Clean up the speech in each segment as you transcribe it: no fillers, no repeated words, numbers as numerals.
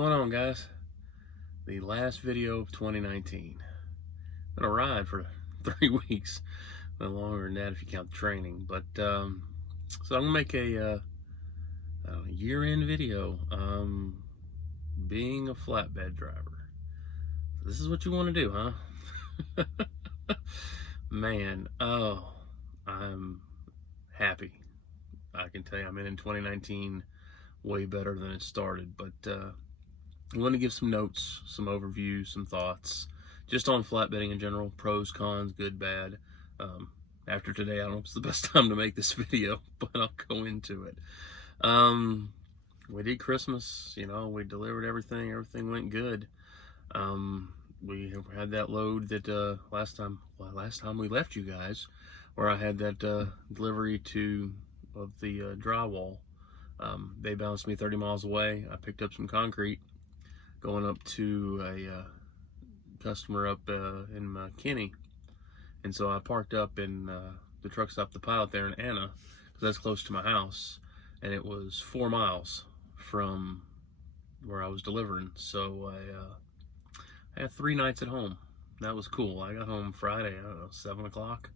going on, guys? The last video of 2019. Been a ride for 3 weeks, been longer than that if you count the training. But so I'm gonna make a year-end video. Being a flatbed driver. This is what you want to do, huh? Man, I'm happy. I can tell you, I'm in 2019 way better than it started. But I'm going to give some notes, some overviews, some thoughts, just on flatbedding in general, pros, cons, good, bad. After today, I don't know if it's the best time to make this video, but I'll go into it. We did Christmas, we delivered everything went good. We had that load that last time we left you guys, where I had that delivery of the drywall. They bounced me 30 miles away. I picked up some concrete going up to a customer up in McKinney, and so I parked up in the truck stop, the pilot there in Anna, because that's close to my house, and it was 4 miles from where I was delivering. So I had 3 nights at home. That was cool. I got home Friday, 7 o'clock.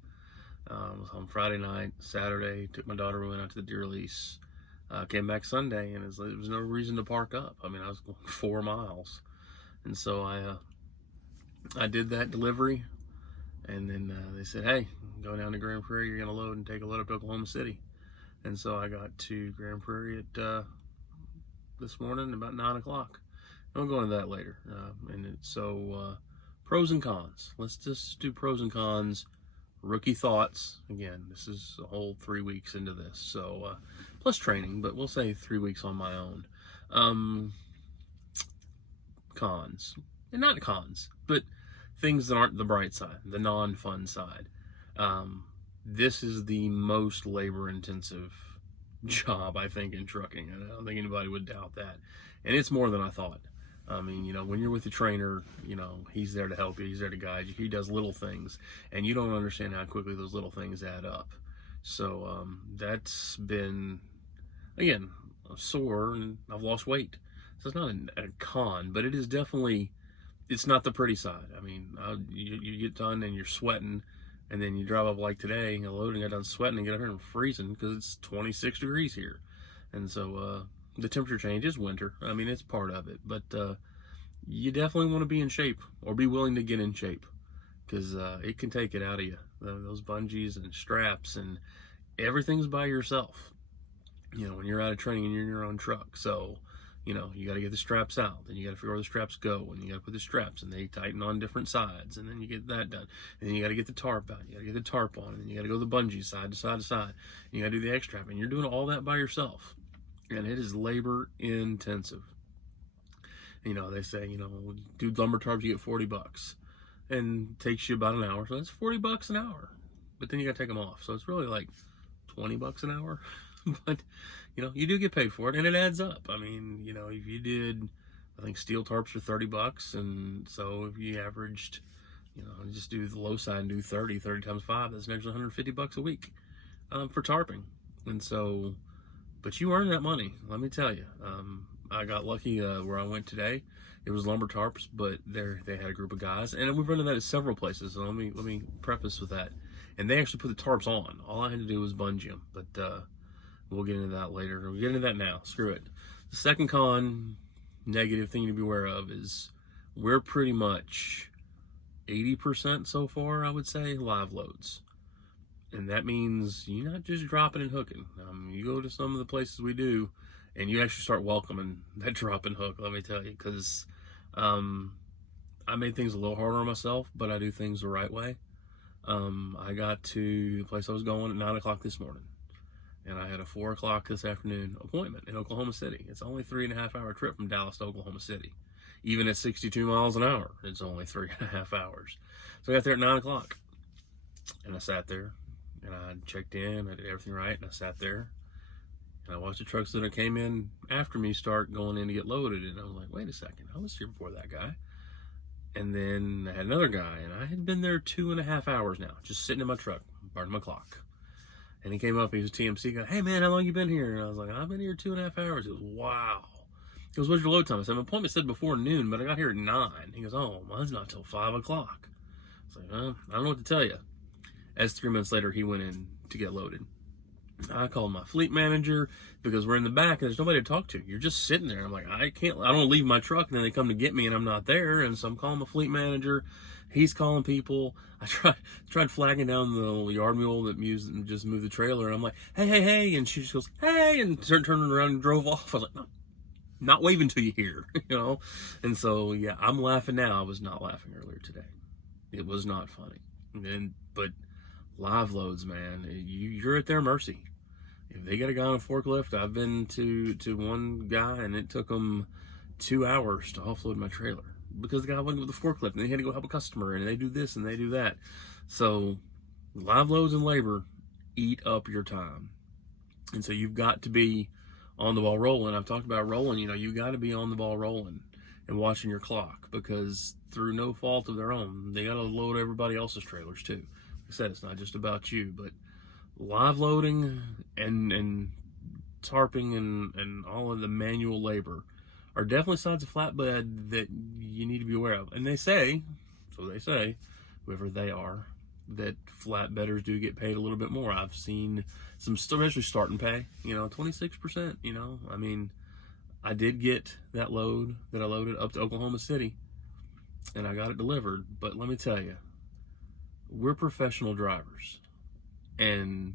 I was home Friday night. Saturday, took my daughter, we went out to the deer release. Came back Sunday, and there was no reason to park up. I mean, I was going 4 miles, and so I did that delivery, and then they said, "Hey, go down to Grand Prairie. You're gonna load and take a load up to Oklahoma City." And so I got to Grand Prairie at this morning about 9 o'clock. I'll go into that later. Pros and cons. Let's just do pros and cons. Rookie thoughts. Again, this is a whole 3 weeks into this, so plus training, but we'll say 3 weeks on my own. Cons, and not cons, but things that aren't the bright side, the non-fun side. This is the most labor-intensive job, I think, in trucking. I don't think anybody would doubt that, and it's more than I thought. I mean, when you're with the trainer, he's there to help you. He's there to guide you. He does little things, and you don't understand how quickly those little things add up. So that's been, again, sore, and I've lost weight. So it's not a con, but it is definitely, it's not the pretty side. I mean, you get done and you're sweating, and then you drive up like today, loading, get done sweating, and get up here and freezing because it's 26 degrees here. And so the temperature change is winter. I mean, it's part of it, but you definitely want to be in shape, or be willing to get in shape, because it can take it out of you. Those bungees and straps and everything's by yourself. When you're out of training and you're in your own truck, so you got to get the straps out, then you got to figure out where the straps go, and you got to put the straps, and they tighten on different sides, and then you get that done, and then you got to get the tarp out, you got to get the tarp on, and then you got to go the bungee side to side to side, and you got to do the X-strap, and you're doing all that by yourself. And it is labor intensive. They say, do lumber tarps, you get $40, and it takes you about an hour. So that's $40 an hour. But then you got to take them off. So it's really like $20 an hour. But, you do get paid for it, and it adds up. I mean, if you did, I think steel tarps are $30. And so if you averaged, just do the low side and do 30 times 5, that's an extra $150 a week for tarping. And so, but you earn that money, let me tell you. I got lucky where I went today. It was lumber tarps, but they had a group of guys, and we've run into that at several places. So let me preface with that. And they actually put the tarps on. All I had to do was bungee them, but we'll get into that later. We'll get into that now. Screw it. The second negative thing to be aware of is we're pretty much 80% so far, I would say, live loads. And that means you're not just dropping and hooking. You go to some of the places we do, and you actually start welcoming that drop and hook, let me tell you, because I made things a little harder on myself, but I do things the right way. I got to the place I was going at 9 o'clock this morning, and I had a 4 o'clock this afternoon appointment in Oklahoma City. It's only 3.5 hour trip from Dallas to Oklahoma City. Even at 62 miles an hour, it's only 3.5 hours. So I got there at 9 o'clock, and I sat there. And I checked in, I did everything right, and I sat there, and I watched the trucks that came in after me start going in to get loaded, and I was like, wait a second, I was here before that guy. And then I had another guy, and I had been there 2.5 hours now, just sitting in my truck, burning my clock. And he came up, he was a TMC guy, hey man, how long you been here? And I was like, I've been here 2.5 hours. He was, wow. He goes, what's your load time? I said, my appointment said before noon, but I got here at 9. He goes, oh, mine's not till 5 o'clock. I was like, well, I don't know what to tell you. As 3 minutes later, he went in to get loaded. I called my fleet manager because we're in the back and there's nobody to talk to. You're just sitting there. I'm like, I don't leave my truck and then they come to get me and I'm not there. And so I'm calling my fleet manager. He's calling people. I tried flagging down the little yard mule that just moved the trailer. And I'm like, hey. And she just goes, hey, and turned around and drove off. I was like, no, not waving to you here, you know? And so, yeah, I'm laughing now. I was not laughing earlier today. It was not funny. But live loads, man, you're at their mercy. If they got a guy on a forklift, I've been to one guy and it took them 2 hours to offload my trailer because the guy wasn't with the forklift and they had to go help a customer and they do this and they do that. So live loads and labor eat up your time. And so you've got to be on the ball rolling. I've talked about rolling, you got to be on the ball rolling and watching your clock because through no fault of their own, they got to load everybody else's trailers too. Like I said, it's not just about you, but live loading and tarping and all of the manual labor are definitely sides of flatbed that you need to be aware of. And they say, whoever they are, that flatbedders do get paid a little bit more. I've seen some, especially starting pay, 26%, I mean, I did get that load that I loaded up to Oklahoma City and I got it delivered. But let me tell you, we're professional drivers and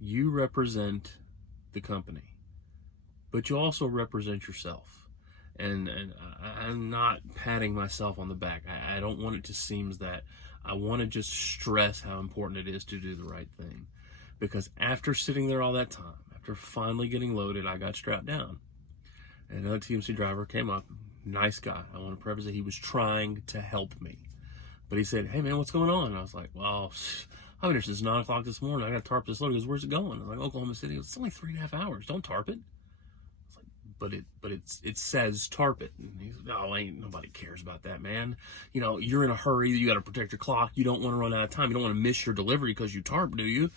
you represent the company, but you also represent yourself. And I'm not patting myself on the back. I don't want it to seem that. I want to just stress how important it is to do the right thing. Because after sitting there all that time, after finally getting loaded, I got strapped down. And another TMC driver came up, nice guy. I want to preface that he was trying to help me. But he said, hey man, what's going on? And I was like, well, I've been here since 9 o'clock this morning. I got to tarp this load. He goes, where's it going? I was like, Oklahoma City. He goes, it's only 3.5 hours. Don't tarp it. But it says tarp it. And he's like, no, ain't nobody cares about that, man. You're in a hurry. You got to protect your clock. You don't want to run out of time. You don't want to miss your delivery because you tarp, do you?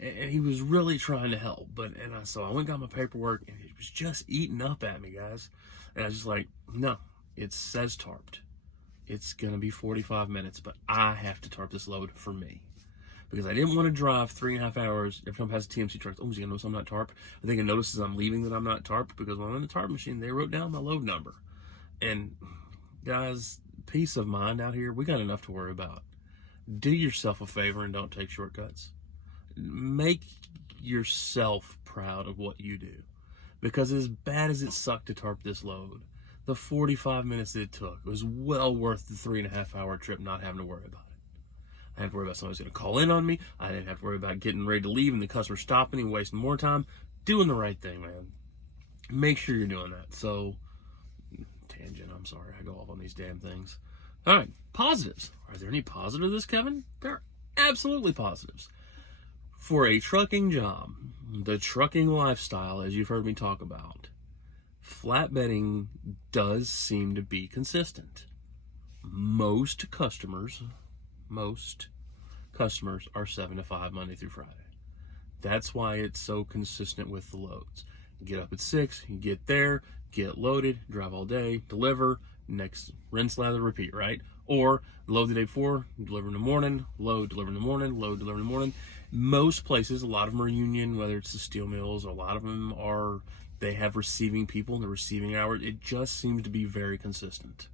And he was really trying to help. So I went and got my paperwork, and it was just eating up at me, guys. And I was just like, no, it says tarped. It's going to be 45 minutes, but I have to tarp this load for me. Because I didn't want to drive 3.5 hours every time I pass a TMC truck. Oh, is he going to notice I'm not tarp? I think it notices I'm leaving that I'm not tarp because when I'm in the tarp machine, they wrote down my load number. And guys, peace of mind out here, we got enough to worry about. Do yourself a favor and don't take shortcuts. Make yourself proud of what you do. Because as bad as it sucked to tarp this load, the 45 minutes it took was well worth the 3.5 hour trip not having to worry about it. I didn't have to worry about somebody's going to call in on me. I didn't have to worry about getting ready to leave and the customer stopping and wasting more time. Doing the right thing, man. Make sure you're doing that. So, tangent, I'm sorry. I go off on these damn things. All right, positives. Are there any positives to this, Kevin? There are absolutely positives. For a trucking job, the trucking lifestyle, as you've heard me talk about, flatbedding does seem to be consistent. Most customers are 7 to 5 Monday through Friday. That's why it's so consistent with the loads. You get up at 6, you get there, get loaded, drive all day, deliver, next rinse, lather, repeat, right? Or load the day before, deliver in the morning, load, deliver in the morning, load, deliver in the morning. Most places, a lot of them are union, whether it's the steel mills, a lot of them they have receiving people in the receiving hours. It just seems to be very consistent.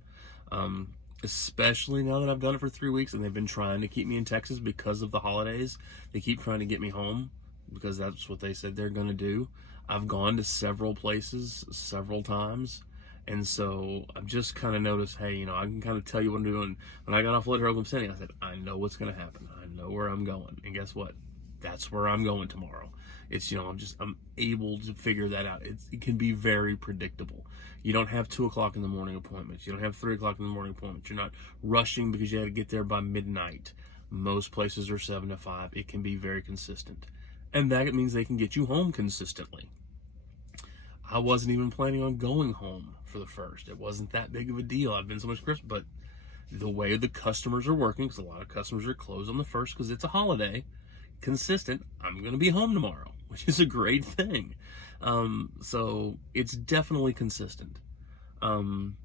Especially now that I've done it for 3 weeks and they've been trying to keep me in Texas because of the holidays. They keep trying to get me home because that's what they said they're going to do. I've gone to several places several times. And so I've just kind of noticed, hey, I can kind of tell you what I'm doing. When I got off later Oklahoma City, I said, I know what's going to happen. I know where I'm going. And guess what? That's where I'm going tomorrow. It's, I'm able to figure that out. It can be very predictable. You don't have 2 o'clock in the morning appointments. You don't have 3 o'clock in the morning appointments. You're not rushing because you had to get there by midnight. Most places are 7 to 5. It can be very consistent. And that means they can get you home consistently. I wasn't even planning on going home for the first. It wasn't that big of a deal. I've been so much Christmas, but the way the customers are working, because a lot of customers are closed on the first because it's a holiday, consistent, I'm going to be home tomorrow, which is a great thing. So it's definitely consistent. And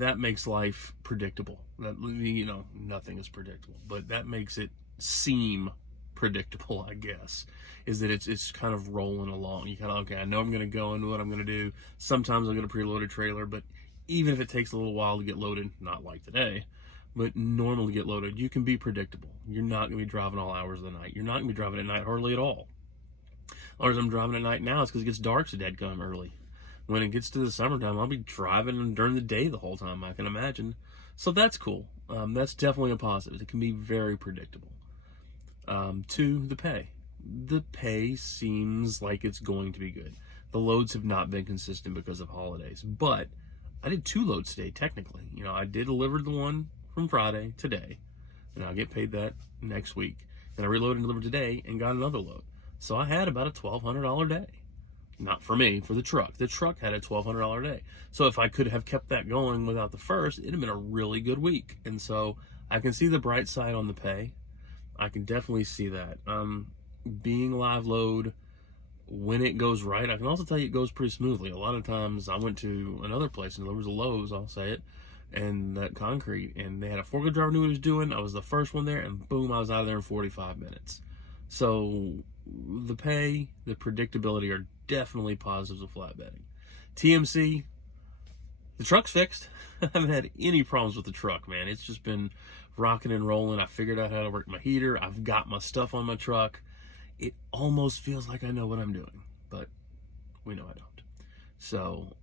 that makes life predictable. That, you know, nothing is predictable, but that makes it seem predictable, I guess. Is that it's kind of rolling along. You kind of, okay, I know I'm going to go and know what I'm going to do. Sometimes I'll get a preloaded trailer, but even if it takes a little while to get loaded, not like today, but normally get loaded, you can be predictable. You're not going to be driving all hours of the night. You're not going to be driving at night hardly at all. Or as I'm driving at night now, it's because it gets dark so dead early. When it gets to the summertime, I'll be driving during the day the whole time, I can imagine. So that's cool. That's definitely a positive. It can be very predictable. Two, the pay. The pay seems like it's going to be good. The loads have not been consistent because of holidays, but I did 2 loads today, technically. You know, I did deliver the one from Friday today, and I'll get paid that next week. And I reloaded and delivered today and got another load. So I had about a $1,200 day. Not for me, for the truck. The truck had a $1,200 day. So if I could have kept that going without the first, it'd have been a really good week. And so I can see the bright side on the pay. I can definitely see that. Being live load, when it goes right, I can also tell you it goes pretty smoothly. A lot of times I went to another place and there was a Lowe's, I'll say it, and that concrete, and they had a forklift driver knew what he was doing. I was the first one there, and boom, I was out of there in 45 minutes. So the pay, the predictability are definitely positives of flatbedding. TMC, the truck's fixed. I haven't had any problems with the truck, man. It's just been rocking and rolling. I figured out how to work my heater. I've got my stuff on my truck. It almost feels like I know what I'm doing, but we know I don't. So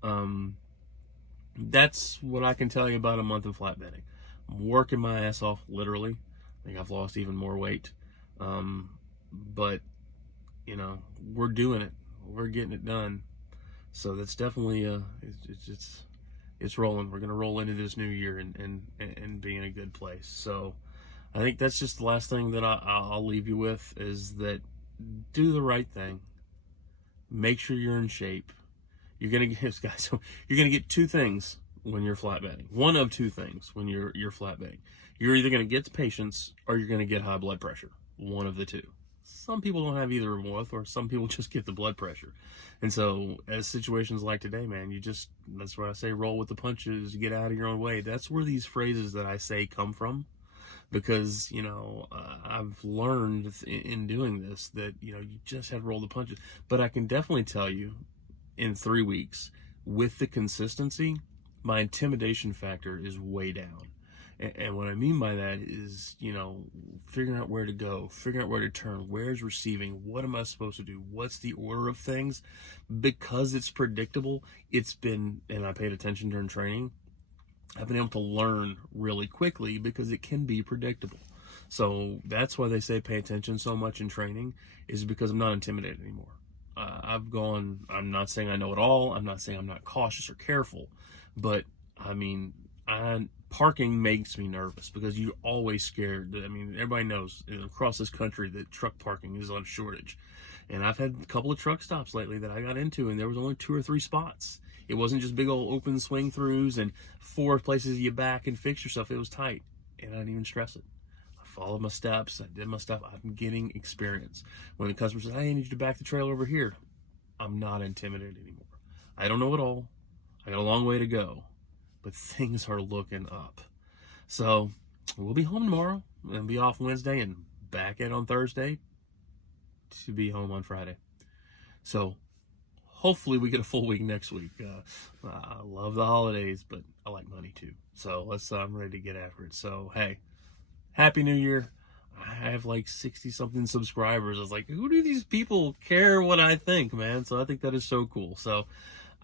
that's what I can tell you about a month of flatbedding. I'm working my ass off, literally. I think I've lost even more weight. But, you know, we're doing it. We're getting it done. So that's definitely, it's rolling. We're going to roll into this new year and be in a good place. So I think that's just the last thing that I'll leave you with, is that do the right thing. Make sure you're in shape. You're going to get, guys, you're going to get 2 things when you're flatbedding. One of 2 things when you're flatbedding. You're either going to get patience or you're going to get high blood pressure. One of the 2. Some people don't have either or some people just get the blood pressure. And so as situations like today, man, that's where I say roll with the punches, get out of your own way. That's where these phrases that I say come from, because, you know, I've learned in doing this that, you know, you just have to roll the punches. But I can definitely tell you, in 3 weeks, with the consistency, my intimidation factor is way down. And what I mean by that is, you know, figuring out where to go, figuring out where to turn, where's receiving, what am I supposed to do, what's the order of things. Because it's predictable, it's been, and I paid attention during training, I've been able to learn really quickly because it can be predictable. So that's why they say pay attention so much in training, is because I'm not intimidated anymore. I'm not saying I know it all. I'm not saying I'm not cautious or careful, but I mean, parking makes me nervous because you're always scared. I mean, everybody knows across this country that truck parking is on shortage. And I've had a couple of truck stops lately that I got into, and there was only 2 or 3 spots. It wasn't just big old open swing throughs and 4 places you back and fix yourself. It was tight, and I didn't even stress it. I followed my steps. I did my stuff. I'm getting experience. When the customer says, "Hey, I need you to back the trailer over here," I'm not intimidated anymore. I don't know it all. I got a long way to go, but things are looking up. So we'll be home tomorrow and be off Wednesday and back in on Thursday to be home on Friday. So hopefully we get a full week next week. I love the holidays, but I like money too. So I'm ready to get after it. So, hey, Happy New Year. I have like 60 something subscribers. I was like, who do these people care what I think, man? So I think that is so cool. So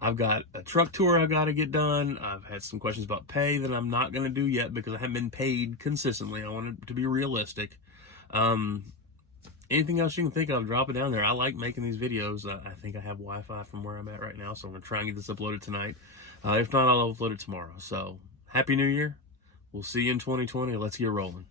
I've got a truck tour I've got to get done. I've had some questions about pay that I'm not going to do yet because I haven't been paid consistently. I want it to be realistic. Anything else you can think of, drop it down there. I like making these videos. I think I have Wi-Fi from where I'm at right now, so I'm going to try and get this uploaded tonight. If not, I'll upload it tomorrow. So, Happy New Year. We'll see you in 2020. Let's get rolling.